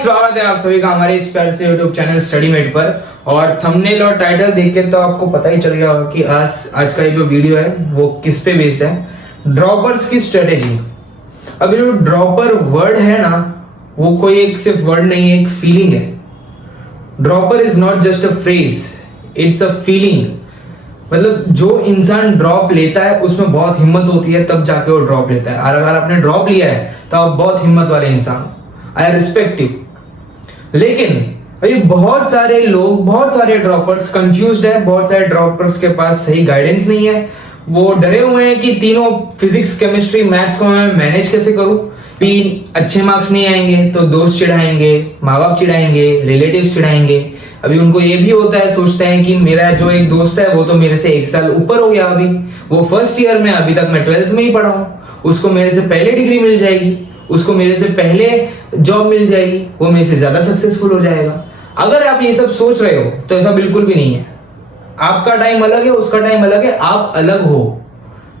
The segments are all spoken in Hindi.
स्वागत है आप सभी का हमारे इस प्यारे से YouTube चैनल स्टडीमेट पर। और थंबनेल और टाइटल देख के तो आपको पता ही चल गया होगा कि आज का ये जो वीडियो है वो किस पे बेस्ड है। ड्रॉपर्स की स्ट्रेटेजी। अब ये जो ड्रॉपर वर्ड है ना, वो कोई एक सिर्फ वर्ड नहीं है, एक फीलिंग है। Dropper is not just a phrase, it's a feeling. मतलब जो इंसान ड्रॉप लेता है उसमें बहुत हिम्मत होती है, तब जाके वो ड्रॉप लेता है। और अगर आपने ड्रॉप लिया है तो आप बहुत हिम्मत वाले इंसान, आई रिस्पेक्ट यू। लेकिन अभी बहुत सारे लोग, बहुत सारे ड्रॉपर्स कंफ्यूज्ड है, बहुत सारे ड्रॉपर्स के पास सही गाइडेंस नहीं है। वो डरे हुए हैं कि तीनों फिजिक्स, केमिस्ट्री, मैथ्स को मैं मैनेज कैसे करूं। भी अच्छे मार्क्स नहीं आएंगे तो दोस्त चिढ़ाएंगे, माँ बाप चिढ़ाएंगे, रिलेटिव्स चिढ़ाएंगे। अभी उनको ये भी होता है, सोचते हैं कि मेरा जो एक दोस्त है वो तो मेरे से 1 साल ऊपर हो गया, अभी वो फर्स्ट ईयर में, अभी तक मैं 12th में ही पढ़ा हूँ, उसको मेरे से पहले डिग्री मिल जाएगी, उसको मेरे से पहले जॉब मिल जाएगी, वो मेरे से ज्यादा सक्सेसफुल हो जाएगा। अगर आप ये सब सोच रहे हो तो ऐसा बिल्कुल भी नहीं है। आपका टाइम अलग है, उसका टाइम अलग है, आप अलग हो,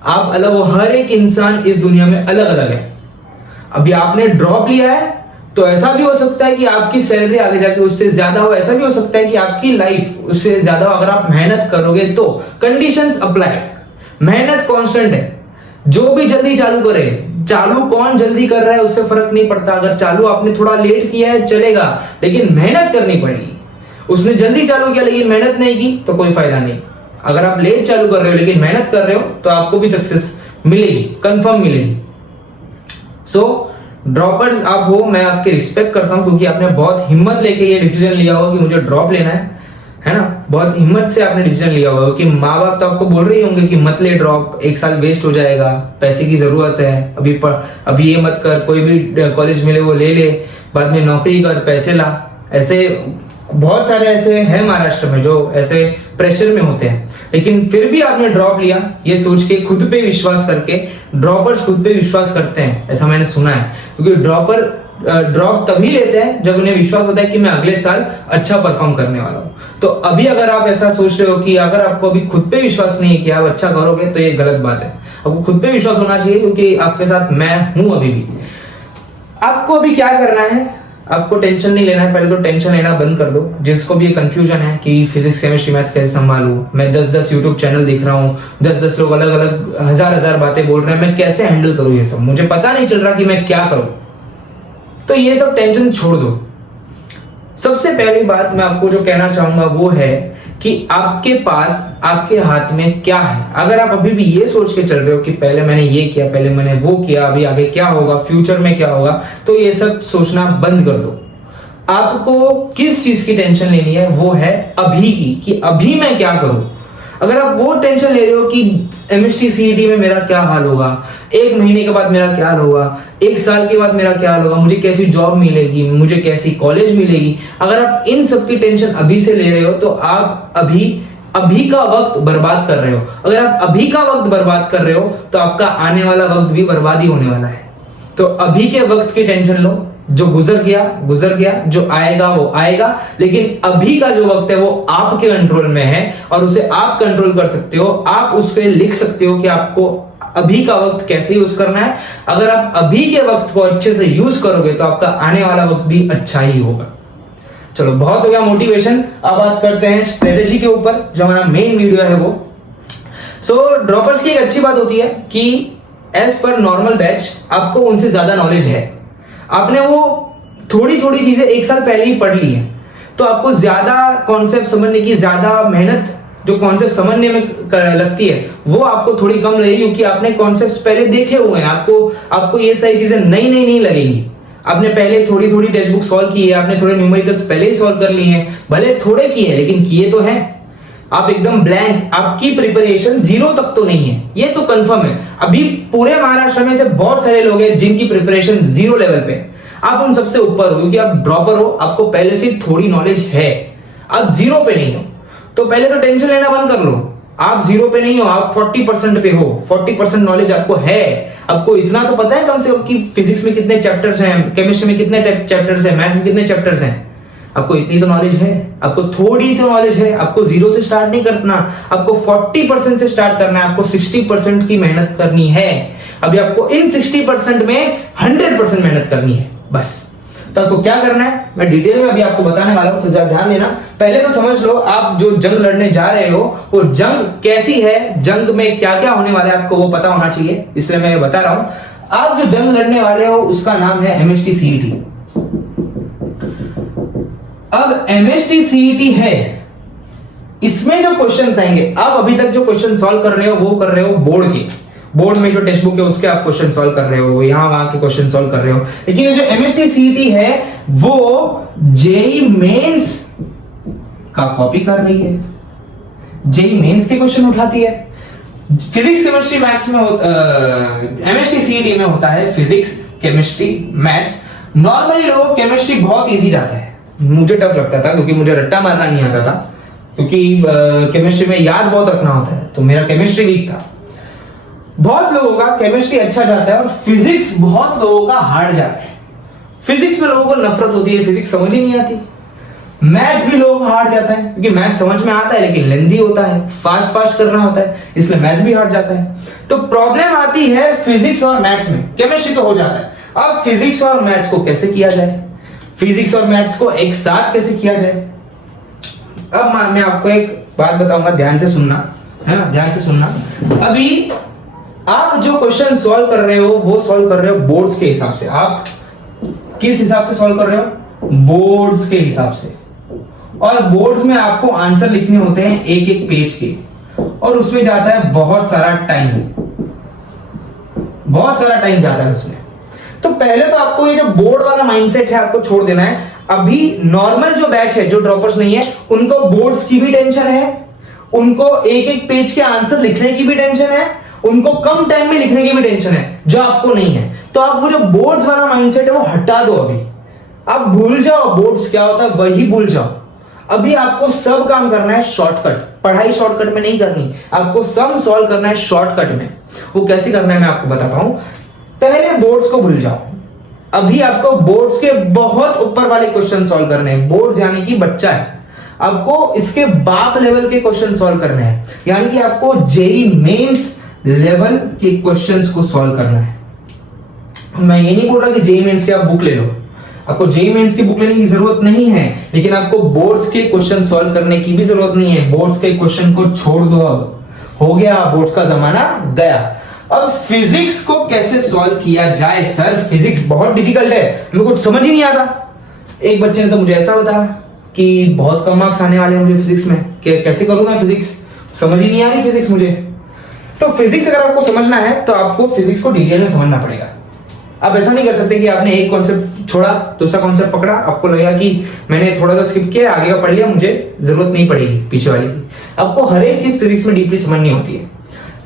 आप अलग हो। हर एक इंसान इस दुनिया में अलग अलग है। अभी आपने ड्रॉप लिया है तो ऐसा भी हो सकता है कि आपकी सैलरी आगे जाके उससे ज्यादा हो, ऐसा भी हो सकता है कि आपकी लाइफ उससे ज्यादा हो अगर आप मेहनत करोगे तो। Conditions apply. मेहनत कांस्टेंट है। जो भी जल्दी चालू करे, चालू कौन जल्दी कर रहा है उससे फर्क नहीं पड़ता। अगर चालू आपने थोड़ा लेट किया है चलेगा, लेकिन मेहनत करनी पड़ेगी। उसने जल्दी चालू किया लेकिन मेहनत नहीं की तो कोई फायदा नहीं। अगर आप लेट चालू कर रहे हो लेकिन मेहनत कर रहे हो तो आपको भी सक्सेस मिलेगी, कंफर्म मिलेगी। सो ड्रॉपर्स आप हो, मैं आपकी रिस्पेक्ट करता हूं क्योंकि आपने बहुत हिम्मत लेके ये डिसीजन लिया होगा कि मुझे ड्रॉप लेना है ना। बहुत हिम्मत से आपने डिसीजन लिया होगा कि माँ बाप तो आपको बोल रहे होंगे कि मत ले ड्रॉप, 1 साल वेस्ट हो जाएगा, पैसे की जरूरत है, अभी ये मत कर, कोई भी कॉलेज मिले वो ले ले, बाद में नौकरी कर, पैसे ला। ऐसे बहुत सारे ऐसे हैं महाराष्ट्र में जो ऐसे प्रेशर में होते हैं। लेकिन फिर भी आपने ड्रॉप लिया ये सोच के, खुद पे विश्वास करके। ड्रॉपर्स खुद पे विश्वास करते हैं, ऐसा मैंने सुना है, क्योंकि ड्रॉपर ड्रॉप तभी लेते हैं जब उन्हें विश्वास होता है कि मैं अगले साल अच्छा परफॉर्म करने वाला हूं। तो अभी अगर आप ऐसा सोच रहे हो कि अगर आपको अभी खुद पे विश्वास नहीं है कि आप अच्छा करोगे, तो ये गलत बात है। आपको खुद पे विश्वास होना चाहिए क्योंकि आपके साथ मैं हूं अभी भी। आपको अभी क्या करना है, आपको टेंशन नहीं लेना है। पहले तो टेंशन लेना बंद कर दो। जिसको भी ये कंफ्यूजन है कि फिजिक्स, केमिस्ट्री, मैथ्स कैसे संभालूं, मैं 10-10 यूट्यूब चैनल देख रहा हूँ, 10-10 लोग अलग अलग हजार बातें बोल रहे हैं, मैं कैसे हैंडल करूं ये सब, मुझे पता नहीं चल रहा कि मैं क्या करूं। तो ये सब टेंशन छोड़ दो। सबसे पहली बात मैं आपको जो कहना चाहूंगा वो है कि आपके पास, आपके हाथ में क्या है। अगर आप अभी भी ये सोच के चल रहे हो कि पहले मैंने ये किया, पहले मैंने वो किया, अभी आगे क्या होगा, फ्यूचर में क्या होगा, तो ये सब सोचना बंद कर दो। आपको किस चीज की टेंशन लेनी है वो है अभी की, कि अभी मैं क्या करूं। अगर आप वो टेंशन ले रहे हो कि एमएसटी सीईटी में मेरा क्या हाल होगा, 1 महीने के बाद मेरा क्या हाल होगा, 1 साल के बाद मेरा क्या हाल होगा, मुझे कैसी जॉब मिलेगी, मुझे कैसी कॉलेज मिलेगी, अगर आप इन सब की टेंशन अभी से ले रहे हो तो आप अभी का वक्त बर्बाद कर रहे हो। अगर आप अभी का वक्त बर्बाद कर रहे हो तो आपका आने वाला वक्त भी बर्बाद ही होने वाला है। तो अभी के वक्त की टेंशन लो। जो गुजर गया, जो आएगा वो आएगा, लेकिन अभी का जो वक्त है वो आपके कंट्रोल में है और उसे आप कंट्रोल कर सकते हो। आप उस पे लिख सकते हो कि आपको अभी का वक्त कैसे यूज करना है। अगर आप अभी के वक्त को अच्छे से यूज करोगे तो आपका आने वाला वक्त भी अच्छा ही होगा। चलो, बहुत हो गया मोटिवेशन। अब बात करते हैं स्ट्रेटेजी के ऊपर, जो हमारा मेन वीडियो है वो। ड्रॉपर्स की एक अच्छी बात होती है कि एज पर नॉर्मल बैच आपको उनसे ज्यादा नॉलेज है। आपने वो थोड़ी चीजें 1 साल पहले ही पढ़ ली है, तो आपको ज्यादा कॉन्सेप्ट समझने की, ज्यादा मेहनत जो कॉन्सेप्ट समझने में लगती है वो आपको थोड़ी कम लगेगी, क्योंकि आपने कॉन्सेप्ट्स पहले देखे हुए हैं। आपको ये सारी चीजें नई नहीं लगेंगी। आपने पहले थोड़ी टेक्स्ट बुक सॉल्व की है, आपने थोड़े न्यूमेरिकल्स पहले ही सॉल्व कर लिए हैं, भले थोड़े किए लेकिन किए तो हैं। आप एकदम ब्लैंक, आपकी प्रिपरेशन 0 तक तो नहीं है, ये तो कंफर्म है। अभी पूरे महाराष्ट्र में से बहुत सारे लोग हैं जिनकी प्रिपरेशन 0 लेवल पे। आप उन सबसे ऊपर हो क्योंकि आप ड्रॉपर हो, आपको पहले से थोड़ी नॉलेज है, आप 0 पे नहीं हो। तो पहले तो टेंशन लेना बंद कर लो। आप 0 पे नहीं हो, आप 40% पे हो। 40% नॉलेज आपको है। आपको इतना तो पता है कम से कम कि फिजिक्स में कितने चैप्टर्स हैं, केमिस्ट्री में कितने चैप्टर्स हैं, मैथ्स में कितने चैप्टर्स हैं। आपको इतनी तो नॉलेज है, आपको थोड़ी तो नॉलेज है। आपको 0 से स्टार्ट नहीं करना, आपको 40% से स्टार्ट करना है। आपको 60% की मेहनत करनी है। अभी आपको इन 60% में 100% मेहनत करनी है बस। तो आपको क्या करना है मैं डिटेल में अभी आपको बताने वाला हूं, तो जरा ध्यान देना। पहले तो समझ लो आप जो जंग लड़ने जा रहे हो वो जंग कैसी है, जंग में क्या क्या होने वाला है आपको वो पता होना चाहिए, इसलिए मैं बता रहा हूं। आप जो जंग लड़ने वाले हो उसका नाम है MST CET। अब MST CET है, इसमें जो क्वेश्चंस आएंगे, आप अभी तक जो क्वेश्चन सॉल्व कर रहे हो वो कर रहे हो बोर्ड के, बोर्ड में जो टेक्स्ट बुक है उसके आप क्वेश्चन सॉल्व कर रहे हो, यहां वहां के क्वेश्चन सॉल्व कर रहे हो, लेकिन ये जो MST CET है वो जेईई मेंस का कॉपी कर रही है, जेईई मेंस के क्वेश्चन उठाती है। फिजिक्स केमिस्ट्री मैथ्स में MST CET में होता है फिजिक्स केमिस्ट्री मैथ्स। नॉर्मली लोगों को केमिस्ट्री बहुत इजी जाता है, मुझे टफ लगता था क्योंकि मुझे रट्टा मारना नहीं आता था, क्योंकि केमिस्ट्री में याद बहुत रखना होता है, तो मेरा केमिस्ट्री वीक था। बहुत लोगों का केमिस्ट्री अच्छा जाता है और फिजिक्स बहुत लोगों का हार्ड जाता है। फिजिक्स में लोगों को नफरत होती है, फिजिक्स समझ ही नहीं आती। मैथ्स भी लोगों का हार्ड जाता है क्योंकि मैथ समझ में आता है लेकिन लेंथी होता है, फास्ट फास्ट करना होता है, इसलिए मैथ्स भी हार्ड जाता है। तो प्रॉब्लम आती है फिजिक्स और मैथ्स में, केमिस्ट्री तो हो जाता है। अब फिजिक्स और मैथ्स को कैसे किया जाए, फिजिक्स और मैथ्स को एक साथ कैसे किया जाए। अब मैं आपको एक बात बताऊंगा, ध्यान से सुनना है ना, ध्यान से सुनना। अभी आप जो क्वेश्चन सॉल्व कर रहे हो वो सॉल्व कर रहे हो बोर्ड्स के हिसाब से। आप किस हिसाब से सॉल्व कर रहे हो, बोर्ड्स के हिसाब से। और बोर्ड्स में आपको आंसर लिखने होते हैं एक एक पेज के, और उसमें जाता है बहुत सारा टाइम, बहुत सारा टाइम जाता है उसमें। तो पहले तो आपको ये जो बोर्ड वाला माइंडसेट है आपको छोड़ देना है। अभी नॉर्मल जो बैच है, जो ड्रॉपर्स नहीं है, उनको बोर्ड्स की भी टेंशन है, उनको एक एक पेज के आंसर लिखने की भी टेंशन है, उनको कम टाइम में लिखने की भी टेंशन है, जो आपको नहीं है। तो आप वो जो बोर्ड्स वाला माइंडसेट है वो हटा दो। अभी आप भूल जाओ बोर्ड्स क्या होता है, वही भूल जाओ। अभी आपको सब काम करना है शॉर्टकट, पढ़ाई शॉर्टकट में नहीं करनी, आपको सम सॉल्व करना है शॉर्टकट में। वो कैसे करना है मैं आपको बताता हूं। पहले बोर्ड्स को भूल जाओ, अभी आपको बोर्ड्स के बहुत ऊपर वाले क्वेश्चन सॉल्व करने हैं। बोर्ड यानी कि बच्चा है, आपको इसके बाप लेवल के क्वेश्चन सॉल्व करने हैं, यानी कि आपको जेईई मेंस लेवल के क्वेश्चंस को सॉल्व करना है। मैं ये नहीं बोल रहा कि जेईई मेंस की आप बुक ले लो, आपको जेईई मेंस की बुक लेने की जरूरत नहीं है, लेकिन आपको बोर्ड्स के क्वेश्चन सॉल्व करने की भी जरूरत नहीं है। बोर्ड्स के क्वेश्चन को छोड़ दो, अब हो गया, बोर्ड्स का जमाना गया। अब फिजिक्स को कैसे सॉल्व किया जाए। सर फिजिक्स बहुत डिफिकल्ट है, मेरे को समझ ही नहीं आता। एक बच्चे ने तो मुझे ऐसा बताया कि बहुत कम मार्क्स आने वाले हैं मुझे फिजिक्स में, कैसे करूं मैं फिजिक्स, समझ ही नहीं आ रही फिजिक्स मुझे। तो फिजिक्स अगर आपको समझना है तो आपको फिजिक्स को डिटेल में समझना पड़ेगा। आप ऐसा नहीं कर सकते कि आपने एक कॉन्सेप्ट छोड़ा, दूसरा कॉन्सेप्ट पकड़ा, आपको लगा कि मैंने थोड़ा सा स्किप किया, आगे का पढ़ लिया, मुझे जरूरत नहीं पड़ेगी पीछे वाली की। आपको हर एक चीज फिजिक्स में डीपली समझनी होती है।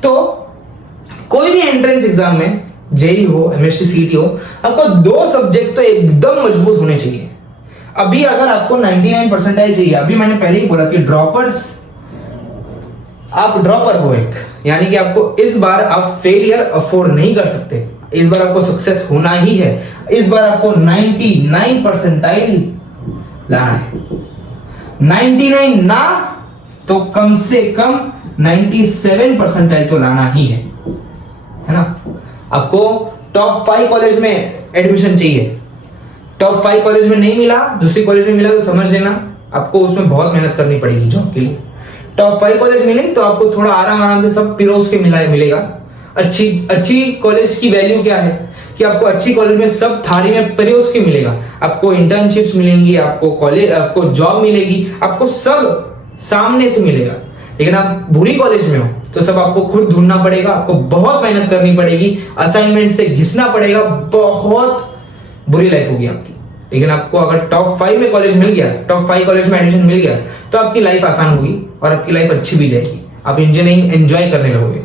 तो कोई भी एंट्रेंस एग्जाम में, जेईई हो, MST CET हो, आपको दो सब्जेक्ट तो एकदम मजबूत होने चाहिए। अभी अगर आपको 99 परसेंटाइल चाहिए, अभी मैंने पहले ही बोला कि ड्रॉपर्स, आप ड्रॉपर हो एक, यानी कि आपको इस बार आप फेलियर अफोर्ड नहीं कर सकते, इस बार आपको सक्सेस होना ही है। इस बार आपको 99 परसेंटाइल लाना है, 99 ना तो कम से कम 97 परसेंटाइल तो लाना ही है ना। आपको टॉप 5 कॉलेज में एडमिशन चाहिए, टॉप 5 कॉलेज में नहीं मिला, दूसरी कॉलेज में मिला तो समझ लेना आपको उसमें बहुत मेहनत करनी पड़ेगी जॉब के लिए। टॉप 5 कॉलेज मिले तो आपको थोड़ा आराम से सब पिरोज के मिलेगा। अच्छी कॉलेज की वैल्यू क्या है कि आपको अच्छी कॉलेज में सब थाली में पिरोज के मिलेगा, आपको इंटर्नशिप्स मिलेंगी, आपको कॉलेज, आपको जॉब मिलेगी, आपको सब सामने से मिलेगा। लेकिन आप बुरी कॉलेज में हो तो सब आपको खुद ढूंढना पड़ेगा, आपको बहुत मेहनत करनी पड़ेगी, असाइनमेंट से घिसना पड़ेगा, बहुत बुरी लाइफ होगी आपकी। लेकिन आपको अगर टॉप 5 में कॉलेज मिल गया, टॉप 5 कॉलेज में एडमिशन मिल गया, तो आपकी लाइफ आसान होगी और आपकी लाइफ अच्छी भी जाएगी, आप इंजीनियरिंग एंजॉय करने लगोगे।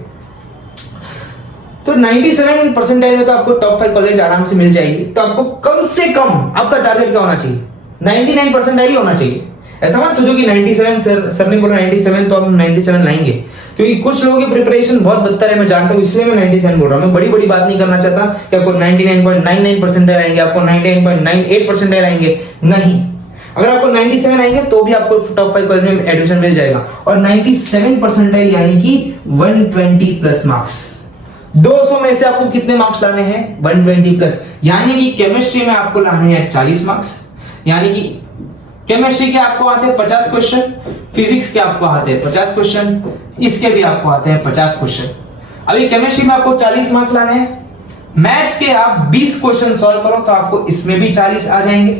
तो 97 परसेंटाइल में तो आपको टॉप 5 कॉलेज आराम से मिल जाएगी। तो आपको कम से कम आपका टारगेट क्या होना चाहिए, 99 परसेंटाइल ही होना चाहिए। ऐसा मत सोचो कि 97 सर ने बोला 97 तो हम 97 लाएंगे, क्योंकि कुछ लोगों की प्रिपरेशन बहुत बदतर है, मैं जानता हूँ, इसलिए मैं 97 बोल रहा हूँ। मैं बड़ी बड़ी बात नहीं करना चाहता कि आपको 99.99 परसेंटाइल आएंगे, आपको 99.98 परसेंटाइल आएंगे, नहीं। अगर आपको 97 आएंगे तो भी आपको टॉप 5 कॉलेज में एडमिशन मिल जाएगा। और 97 परसेंटाइल यानी कि 120 प्लस मार्क्स। 200 में से आपको कितने मार्क्स लाने हैं, 120 प्लस, यानी कि केमिस्ट्री में आपको लाने हैं 40 मार्क्स, यानी कि केमिस्ट्री के आपको आते हैं 50 क्वेश्चन, फिजिक्स के आपको आते हैं 50 क्वेश्चन, इसके भी आपको आते हैं 50 क्वेश्चन। अभी केमिस्ट्री में आपको 40 मार्क्स लाने हैं, मैथ्स के आप 20 क्वेश्चन सॉल्व करो तो आपको इसमें भी 40 आ जाएंगे,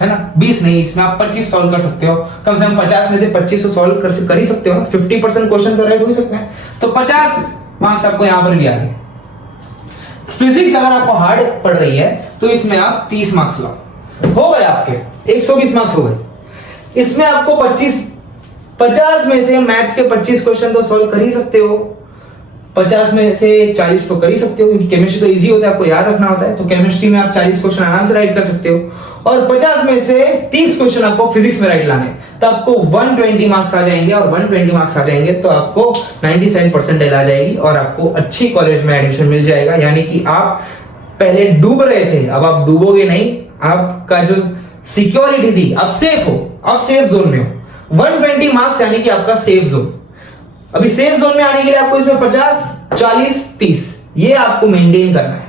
है ना। 20 नहीं, इसमें आप 25 सॉल्व कर सकते हो, कम से कम 50 में से 25 तो सॉल्व कर ही सकते हो ना, 50% क्वेश्चन तो राइट हो ही सकते हैं, तो 50 मार्क्स आपको यहां पर भी आ गए। फिजिक्स अगर आपको हार्ड पड़ रही है तो इसमें आप 30 मार्क्स लाओ, हो गए आपके 120 मार्क्स हो गए। इसमें आपको 50 में से मैथ्स के 25 क्वेश्चन तो सॉल्व कर ही सकते हो, 50 में से 40 तो कर ही सकते हो, क्योंकि केमिस्ट्री तो इजी होता है, आपको याद रखना होता है, तो केमिस्ट्री में आप 40 क्वेश्चन आराम से राइट कर सकते हो। और 50 में से 30 क्वेश्चन आपको फिजिक्स में राइट लाने, तो आपको 120 मार्क्स आ जाएंगे, और 120 मार्क्स आ जाएंगे तो आपको 97 परसेंटाइल आ जाएगी और आपको अच्छी कॉलेज में एडमिशन मिल जाएगा। यानी कि आप पहले डूब रहे थे, अब आप डूबोगे नहीं, आपका जो सिक्योरिटी थी अब सेफ हो, अब सेफ जोन में हो। 120 मार्क्स यानी कि आपका सेफ जोन। अभी सेफ जोन में आने के लिए आपको इसमें 50, 40, 30 ये आपको मेंटेन करना है।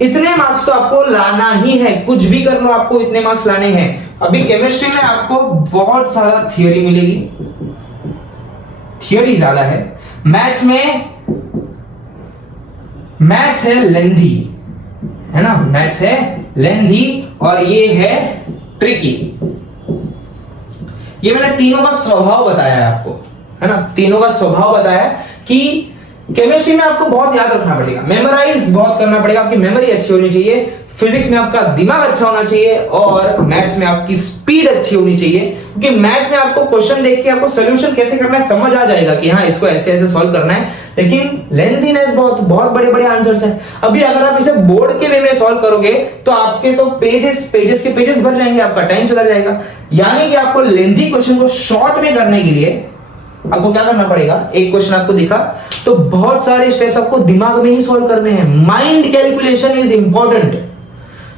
इतने मार्क्स तो आपको लाना ही है, कुछ भी कर लो आपको इतने मार्क्स लाने हैं। अभी केमिस्ट्री में आपको बहुत सारा थियरी मिलेगी, थियरी ज्यादा है। मैथ्स है लेंथी, है ना, मैथ्स है लेंथी और ये है ट्रिकी। ये मैंने तीनों का स्वभाव बताया है आपको, है ना, तीनों का स्वभाव बताया कि केमिस्ट्री में आपको बहुत याद रखना पड़ेगा, मेमोराइज बहुत करना पड़ेगा, आपकी मेमोरी अच्छी होनी चाहिए। फिजिक्स में आपका दिमाग अच्छा होना चाहिए और मैथ्स में आपकी स्पीड अच्छी होनी चाहिए, क्योंकि मैथ्स में आपको क्वेश्चन देख के आपको सोल्यूशन कैसे करना है समझ आ जाएगा कि हाँ इसको ऐसे ऐसे सॉल्व करना है, लेकिन लेंथीनेस बहुत बड़े बड़े आंसर्स हैं। अभी अगर आप इसे बोर्ड के वे में सॉल्व करोगे तो आपके तो पेजेस के पेजेस भर जाएंगे, आपका टाइम चला जाएगा। यानी कि आपको लेंथी क्वेश्चन को शॉर्ट में करने के लिए आपको क्या करना पड़ेगा, एक क्वेश्चन आपको दिखा तो बहुत सारे स्टेप्स आपको दिमाग में ही सॉल्व करने हैं। Mind calculation is important.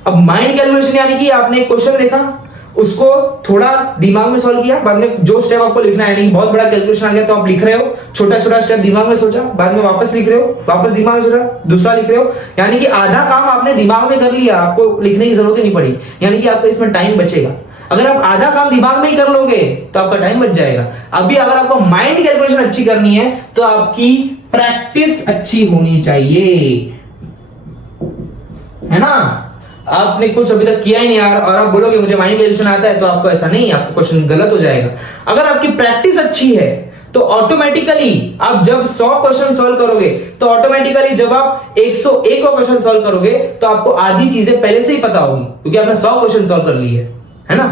अब माइंड कैलकुलेशन यानी कि आपने एक क्वेश्चन देखा, उसको थोड़ा दिमाग में सॉल्व किया, बाद में जो स्टेप आपको लिखना है, नहीं बहुत बड़ा कैलकुलेशन आ गया तो आप लिख रहे हो, छोटा छोटा स्टेप दिमाग में सोचा, बाद में वापस लिख रहे हो, वापस दिमाग में सोचा, दूसरा लिख रहे हो, यानी कि आधा काम आपने दिमाग में कर लिया, आपको लिखने की जरूरत ही नहीं पड़ी, यानी कि आपको इसमें टाइम बचेगा। अगर आप आधा काम दिमाग में ही कर लोगे तो आपका टाइम बच जाएगा। अभी अगर आपको माइंड कैलकुलेशन अच्छी करनी है तो आपकी प्रैक्टिस अच्छी होनी चाहिए, है ना। आपने कुछ अभी तक किया ही नहीं यार और आप बोलोगे मुझे माइंड कैलकुलेशन आता है, तो आपको ऐसा नहीं, आपका क्वेश्चन गलत हो जाएगा। अगर आपकी प्रैक्टिस अच्छी है तो ऑटोमेटिकली आप जब 100 क्वेश्चन सॉल्व करोगे तो ऑटोमेटिकली जब आप 101 क्वेश्चन सॉल्व करोगे तो आपको आधी चीजें पहले से ही पता होगी, क्योंकि आपने 100 क्वेश्चन सॉल्व कर लिए है ना,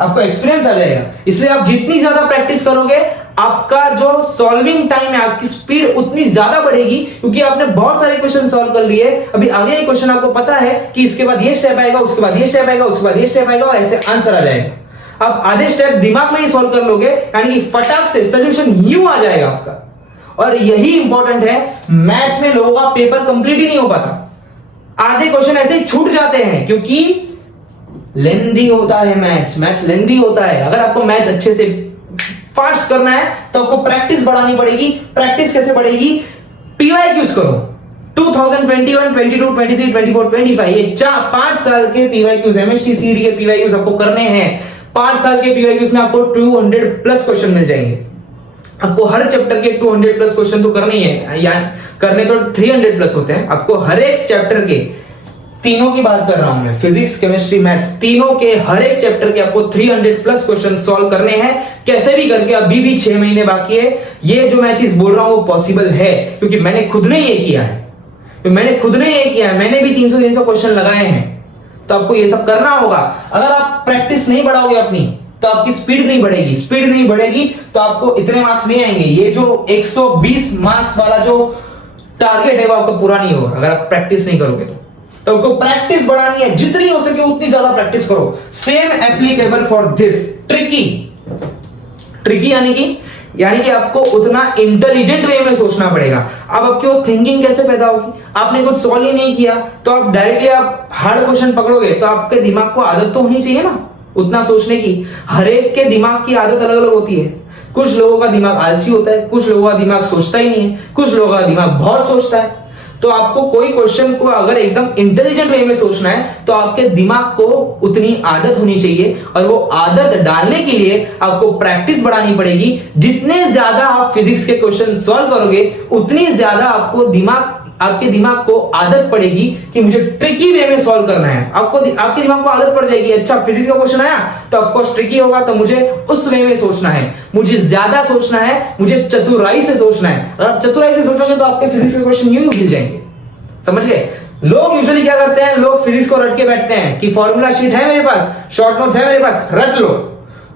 आपको एक्सपीरियंस आ जाएगा। इसलिए आप जितनी ज्यादा प्रैक्टिस करोगे आपका जो सॉल्विंग टाइम है, आपकी स्पीड उतनी ज्यादा बढ़ेगी, क्योंकि आपने बहुत सारे क्वेश्चन सॉल्व कर लिए। अभी आगे ये क्वेश्चन आपको पता है कि इसके बाद ये स्टेप आएगा, उसके बाद ये स्टेप आएगा, उसके बाद ये स्टेप आएगा और ऐसे आंसर आ जाएगा। आप आधे स्टेप दिमाग में ही सॉल्व कर लोगे, यानी कि फटाक से सोल्यूशन यूं आ जाएगा आपका। और यही इंपॉर्टेंट है, मैथ्स में लोगों का पेपर कंप्लीट ही नहीं हो पाता, आधे क्वेश्चन ऐसे ही छूट जाते हैं, क्योंकि लेंथी होता है मैथ्स लेंथी होता है। अगर आपको मैथ्स अच्छे से फास्ट करना है तो आपको प्रैक्टिस बढ़ानी पड़ेगी। प्रैक्टिस कैसे बढ़ेगी, पीवाईक्यूज करो, 2021, 22, 23, 24, 25 ये 5 साल के पीवाईक्यूज, एमएसटी सीडी के पीवाईक्यूज आपको करने हैं। 5 साल के पीवाईक्यूज में आपको 200 प्लस क्वेश्चन मिल जाएंगे। आपको हर चैप्टर के 200 प्लस क्वेश्चन तो करने ही है, या करने तो 300 प्लस होते हैं। आपको हर एक चैप्टर के, तीनों की बात कर रहा हूं मैं, फिजिक्स केमिस्ट्री मैथ्स, तीनों के हर एक चैप्टर के आपको 300 प्लस क्वेश्चन सॉल्व करने हैं, कैसे भी करके। अभी भी 6 महीने बाकी है। ये जो मैं चीज बोल रहा हूं वो पॉसिबल है, क्योंकि मैंने खुद ने ये किया है, मैंने भी 300 क्वेश्चन लगाए हैं। तो आपको ये सब करना होगा। अगर आप प्रैक्टिस नहीं बढ़ाओगे अपनी तो आपकी स्पीड नहीं बढ़ेगी तो आपको इतने मार्क्स नहीं आएंगे। ये जो 120 मार्क्स वाला जो टारगेट है वो आपका पूरा नहीं होगा अगर आप प्रैक्टिस नहीं करोगे तो आपको प्रैक्टिस बढ़ानी है, जितनी हो सके उतनी ज्यादा प्रैक्टिस करो। Same applicable for this tricky यानी कि आपको उतना इंटेलिजेंट वे में सोचना पड़ेगा। अब आपकी वो थिंकिंग कैसे पैदा होगी, आपने कुछ सॉल्व ही नहीं किया तो आप डायरेक्टली आप हार्ड क्वेश्चन पकड़ोगे, तो आपके दिमाग को आदत तो होनी चाहिए ना उतना सोचने की। हर एक के दिमाग की आदत अलग अलग होती है। कुछ लोगों का दिमाग आलसी होता है, कुछ लोगों का दिमाग सोचता ही नहीं है, कुछ लोगों का दिमाग बहुत सोचता है। तो आपको कोई क्वेश्चन को अगर एकदम इंटेलिजेंट वे में सोचना है तो आपके दिमाग को उतनी आदत होनी चाहिए, और वो आदत डालने के लिए आपको प्रैक्टिस बढ़ानी पड़ेगी। जितने ज्यादा आप फिजिक्स के क्वेश्चन सॉल्व करोगे उतनी ज्यादा आपके दिमाग को आदत पड़ेगी कि मुझे ट्रिकी वे में सॉल्व करना है। आपके दिमाग को आदत पड़ जाएगी, अच्छा फिजिक्स का क्वेश्चन आया तो ऑफ कोर्स ट्रिकी होगा, तो मुझे उस वे में सोचना है, मुझे ज्यादा सोचना है, मुझे चतुराई से सोचना है। अगर आप चतुराई से सोचोगे तो आपके फिजिक्स के क्वेश्चन यूं ही भूल जाएंगे। समझ गए? लोग यूजुअली क्या करते हैं, लोग फिजिक्स को रट के बैठते हैं कि फॉर्मूला शीट है मेरे पास, शॉर्ट नोट्स है मेरे पास, रट लो।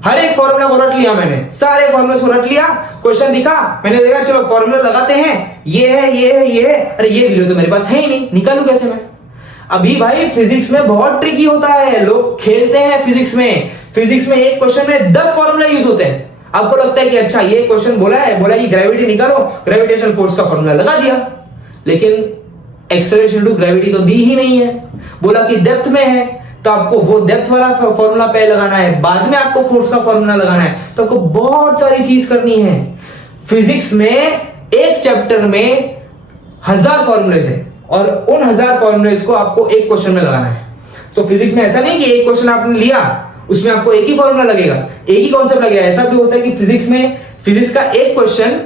हर एक फॉर्मूला को रट लिया मैंने, सारे फॉर्मूले को रट लिया, क्वेश्चन दिखा, मैंने देखा चलो फॉर्मूला लगाते हैं, ये है ये है ये है, अरे ये वीडियो तो मेरे पास है ही नहीं, निकालूं कैसे मैं? अभी भाई फिजिक्स में बहुत ट्रिकी होता है, लोग खेलते हैं फिजिक्स में। फिजिक्स में एक क्वेश्चन में 10 फॉर्मूला यूज होते हैं। आपको लगता है कि अच्छा ये क्वेश्चन बोला कि ग्रेविटी निकालो, ग्रेविटेशन फोर्स का फॉर्मूला लगा दिया, लेकिन एक्सेलरेशन टू ग्रेविटी तो दी ही नहीं है। बोला कि डेप्थ में है तो आपको वो डेप्थ वाला फॉर्मूला पहले लगाना है, बाद में आपको फोर्स का फॉर्मूला लगाना है, तो आपको बहुत सारी चीज करनी है। फिजिक्स में एक चैप्टर में 1000 फॉर्मूलेज है और उन 1000 फॉर्मूलेज को आपको एक क्वेश्चन में लगाना है। तो फिजिक्स में ऐसा नहीं कि एक क्वेश्चन आपने लिया उसमें आपको एक ही फॉर्मूला लगेगा, एक ही कॉन्सेप्ट लगेगा। ऐसा भी होता है कि फिजिक्स का एक क्वेश्चन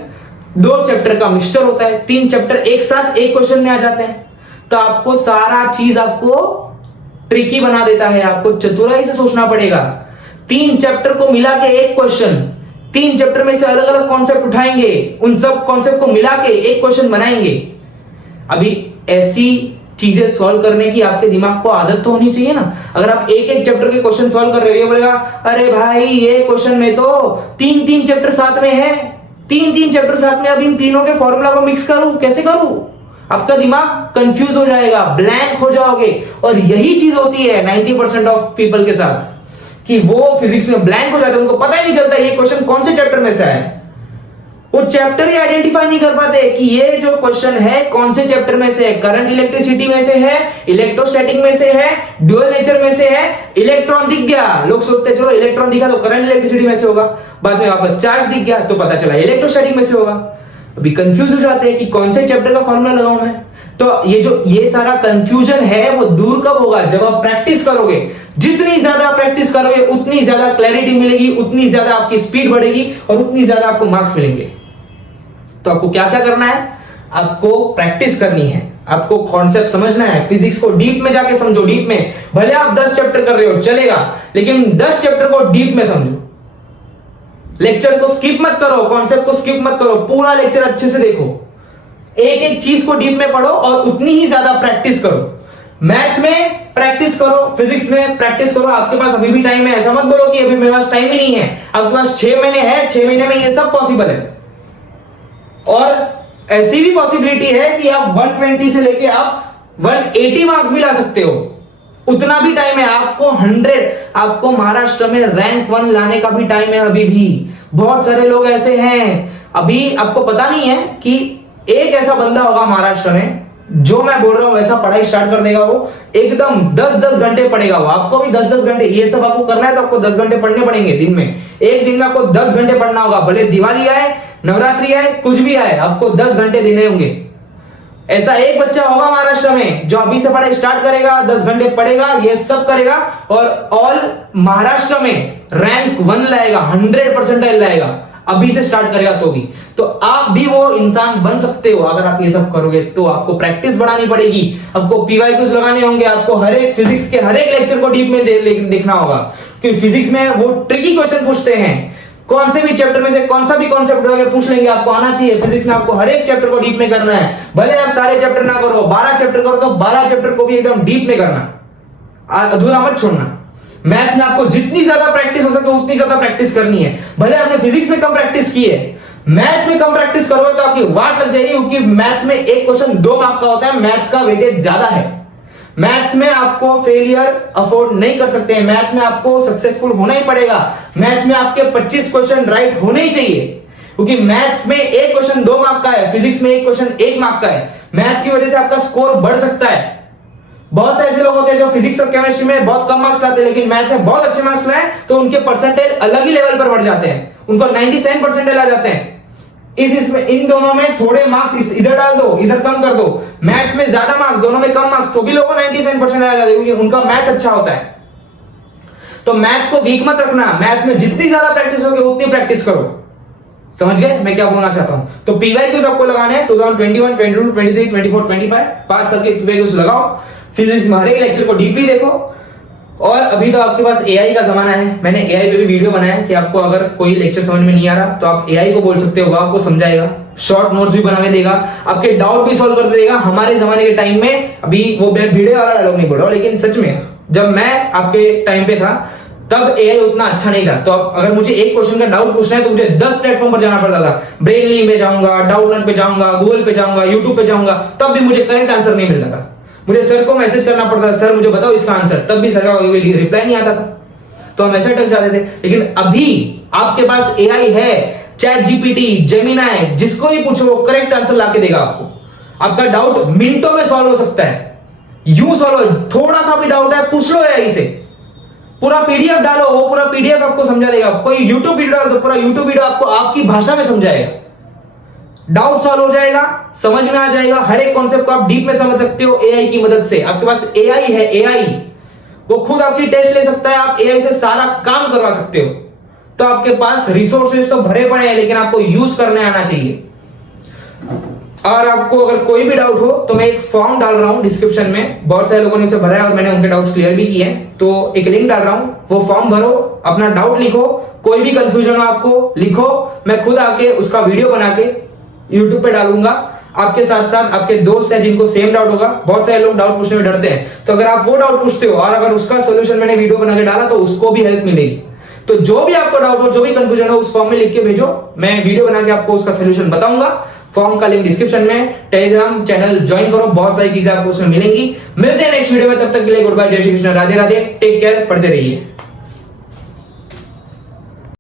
2 चैप्टर का मिक्सचर होता है, 3 चैप्टर एक साथ एक क्वेश्चन में आ जाते हैं। तो आपको सारा चीज आपको ट्रिकी बना देता है, आपको चतुराई से सोचना पड़ेगा। 3 चैप्टर को मिला के एक क्वेश्चन, 3 चैप्टर में से अलग अलग कॉन्सेप्ट उठाएंगे, उन सब कॉन्सेप्ट को मिला के एक क्वेश्चन बनाएंगे। अभी ऐसी चीजें सॉल्व करने की आपके दिमाग को आदत तो होनी चाहिए ना। अगर आप एक चैप्टर के क्वेश्चन सॉल्व कर रहे हो, बोलेगा अरे भाई ये क्वेश्चन में तो 3 चैप्टर साथ में है, 3 चैप्टर साथ में, अब इन तीनों के फॉर्मूला को मिक्स करूं, कैसे करूं? आपका दिमाग कंफ्यूज हो जाएगा, ब्लैंक हो जाओगे। और यही चीज होती है 90% ऑफ पीपल के साथ कि वो फिजिक्स में ब्लैंक हो जाते हैं, उनको पता ही नहीं चलता ये क्वेश्चन कौन से चैप्टर में से है। वो चैप्टर ही आइडेंटिफाई नहीं कर पाते कि ये जो क्वेश्चन है कौन से चैप्टर में से है। करंट इलेक्ट्रिसिटी में से है, इलेक्ट्रोस्टैटिक में से है, ड्यूअल नेचर में से है, इलेक्ट्रॉन दिख गया, लोग सोचते हैं चलो इलेक्ट्रॉन दिखा तो करंट इलेक्ट्रिसिटी में से होगा, बाद में वापस चार्ज दिख गया तो पता चला इलेक्ट्रोस्टैटिक में से होगा। अभी कंफ्यूज हो जाते हैं कि कौन से चैप्टर का फॉर्मूला लगाऊं मैं। तो ये सारा कंफ्यूजन है वो दूर कब होगा? जब आप प्रैक्टिस करोगे। जितनी ज्यादा प्रैक्टिस करोगे उतनी ज्यादा क्लैरिटी मिलेगी, उतनी ज्यादा आपकी स्पीड बढ़ेगी और उतनी ज्यादा आपको मार्क्स मिलेंगे। तो आपको क्या क्या करना है? आपको प्रैक्टिस करनी है, आपको कॉन्सेप्ट समझना है, फिजिक्स को डीप में जाके समझो। डीप में भले आप 10 चैप्टर कर रहे हो चलेगा, लेकिन 10 चैप्टर को डीप में समझो। लेक्चर को स्किप मत करो, कॉन्सेप्ट को स्किप मत करो, पूरा लेक्चर अच्छे से देखो, एक एक चीज को डीप में पढ़ो और उतनी ही ज्यादा प्रैक्टिस करो। मैथ्स में प्रैक्टिस करो, फिजिक्स में प्रैक्टिस करो। आपके पास अभी भी टाइम है, ऐसा मत बोलो कि अभी मेरे पास टाइम ही नहीं है। आपके पास 6 महीने है, 6 महीने में ये सब पॉसिबल है। और ऐसी भी पॉसिबिलिटी है कि आप 120 से लेके आप 180 मार्क्स भी ला सकते हो, उतना भी टाइम है। आपको महाराष्ट्र में रैंक 1 लाने का भी टाइम है अभी भी। बहुत सारे लोग ऐसे हैं, अभी आपको पता नहीं है कि एक ऐसा बंदा होगा महाराष्ट्र में जो मैं बोल रहा हूं वैसा पढ़ाई स्टार्ट कर देगा। वो एकदम 10-10 घंटे पढ़ेगा। वो आपको भी 10-10 घंटे ये सब आपको करना है तो आपको 10 घंटे पढ़ने पड़ेंगे दिन में। एक दिन में आपको 10 घंटे पढ़ना होगा, भले दिवाली आए, नवरात्रि आए, कुछ भी आए, आपको 10 घंटे देने होंगे। ऐसा एक बच्चा होगा महाराष्ट्र में जो अभी से पढ़ाई स्टार्ट करेगा, 10 घंटे पढ़ेगा, ये सब करेगा और ऑल महाराष्ट्र में रैंक 1 लाएगा, 100% लाएगा। अभी से स्टार्ट करेगा तो आप भी वो इंसान बन सकते हो अगर आप ये सब करोगे। तो आपको प्रैक्टिस बढ़ानी पड़ेगी, आपको PYQs लगाने होंगे, आपको हर एक फिजिक्स के हर एक लेक्चर को डीप में देखना होगा, क्योंकि फिजिक्स में वो ट्रिकी क्वेश्चन पूछते हैं। कौन से भी चैप्टर में से कौन सा भी कॉन्सेप्ट होगा पूछ लेंगे, आपको आना चाहिए। फिजिक्स में आपको हर एक चैप्टर को डीप में करना है, भले आप सारे चैप्टर ना करो, 12 चैप्टर करो तो 12 चैप्टर को भी एकदम डीप में करना, अधूरा मत छोड़ना। मैथ्स में आपको जितनी ज्यादा प्रैक्टिस हो सके उतनी ज्यादा प्रैक्टिस करनी है। भले आपने फिजिक्स में कम प्रैक्टिस की है, मैथ्स में कम प्रैक्टिस करोगे तो आपकी वाट लग जाएगी, क्योंकि मैथ्स में एक क्वेश्चन 2 मार्क का होता है, मैथ्स का वेटेज ज्यादा है। मैथ्स में आपको फेलियर अफोर्ड नहीं कर सकते हैं, मैथ्स में आपको सक्सेसफुल होना ही पड़ेगा। मैथ्स में आपके 25 क्वेश्चन राइट होने ही चाहिए, क्योंकि मैथ्स में एक क्वेश्चन 2 मार्क का है, फिजिक्स में एक क्वेश्चन 1 मार्क का है। मैथ्स की वजह से आपका स्कोर बढ़ सकता है। बहुत से ऐसे लोग होते हैं जो फिजिक्स और केमिस्ट्री में बहुत कम मार्क्स लाते हैं, लेकिन मैथ्स में बहुत अच्छे मार्क्स लाए तो उनके परसेंटेज अलग ही लेवल पर बढ़ जाते हैं, उनको 97 परसेंटेज आ जाते हैं। इसमें इन दोनों में थोड़े मार्क्स इधर डाल दो, इधर कम कर दो, मैथ्स में ज्यादा मार्क्स, दोनों में कम मार्क्स, तो भी लोगों को 97% आएगा, क्योंकि उनका मैथ अच्छा होता है। तो मैथ्स को वीक मत रखना, मैथ्स में जितनी ज्यादा प्रैक्टिस होगी उतनी प्रैक्टिस करो। समझ गए मैं क्या बोलना चाहता हूं? तो पीवाईक्यूज आपको लगाने हैं 2021, 22, 23, 24, 25, 5 साल के पीवाईक्यूज लगाओ, फिजिक्स में हर एक लेक्चर को डीपली देखो। और अभी तो आपके पास एआई का जमाना है, मैंने एआई पे भी वीडियो बनाया है कि आपको अगर कोई लेक्चर समझ में नहीं आ रहा तो आप एआई को बोल सकते हो, वो आपको समझाएगा, शॉर्ट नोट्स भी बना के देगा, आपके डाउट भी सॉल्व कर देगा। हमारे जमाने के टाइम में, अभी वो भिड़े वाला डायलॉग नहीं बोल रहा हूं, लेकिन सच में जब मैं आपके टाइम पे था तब एआई उतना अच्छा नहीं था। तो अगर मुझे एक क्वेश्चन का डाउट पूछना है तो मुझे 10 प्लेटफॉर्म पर जाना पड़ता था, ब्रेनली में जाऊंगा, डाउटलर्न पे जाऊंगा, गूगल पे जाऊंगा, यूट्यूब पे जाऊंगा, तब भी मुझे करेक्ट आंसर नहीं मिलता था। मुझे सर को मैसेज करना पड़ता था, सर मुझे बताओ इसका आंसर, तब भी सर का रिप्लाई नहीं आता था, तो हम ऐसे अटक जाते थे। लेकिन अभी आपके पास एआई है, चैट जीपीटी, जेमिनाई, जिसको ही पूछो वो करेक्ट आंसर लाके देगा आपको। आपका डाउट मिनटों में सॉल्व हो सकता है, यूं सॉल्व हो, थोड़ा सा भी डाउट है पूछ लो एआई से, पूरा पीडीएफ डालो, वो पूरा पीडीएफ आपको समझा देगा। कोई यूट्यूब वीडियो डालो तो पूरा यूट्यूब वीडियो आपको आपकी भाषा में समझाएगा, डाउट सॉल्व हो जाएगा, समझ में आ जाएगा, हर एक कॉन्सेप्ट को आप डीप में समझ सकते हो एआई की मदद से। आपके पास एआई है, एआई वो खुद आपकी टेस्ट ले सकता है, आप एआई से सारा काम करवा सकते हो। तो आपके पास रिसोर्सेज तो भरे पड़े हैं, लेकिन आपको यूज करने आना चाहिए। और आपको अगर कोई भी डाउट हो तो मैं एक फॉर्म डाल रहा हूं डिस्क्रिप्शन में, बहुत सारे लोगों ने इसे भरा है और मैंने उनके डाउट्स क्लियर भी किए हैं, तो एक लिंक डाल रहा हूं, वो फॉर्म भरो, अपना डाउट लिखो, कोई भी कंफ्यूजन हो आपको लिखो, मैं खुद आके उसका वीडियो बना के यूट्यूब पे डालूंगा। आपके साथ साथ आपके दोस्त हैं जिनको सेम डाउट होगा, बहुत सारे लोग डाउट पूछने में डरते हैं, तो अगर आप वो डाउट पूछते हो और अगर उसका सोल्यूशन मैंने वीडियो बना के डाला तो उसको भी हेल्प मिलेगी। तो जो भी आपको डाउट हो, जो भी कंफ्यूजन हो, उस फॉर्म में लिख के भेजो, मैं वीडियो बना के आपको उसका सोल्यूशन बताऊंगा। फॉर्म का लिंक डिस्क्रिप्शन में, टेलीग्राम चैनल ज्वाइन करो, बहुत सारी चीजें आपको उसमें मिलेंगी। मिलते हैं नेक्स्ट वीडियो में, तब तक के लिए गुड बाय, जय श्री कृष्ण, राधे राधे, टेक केयर, पढ़ते रहिए।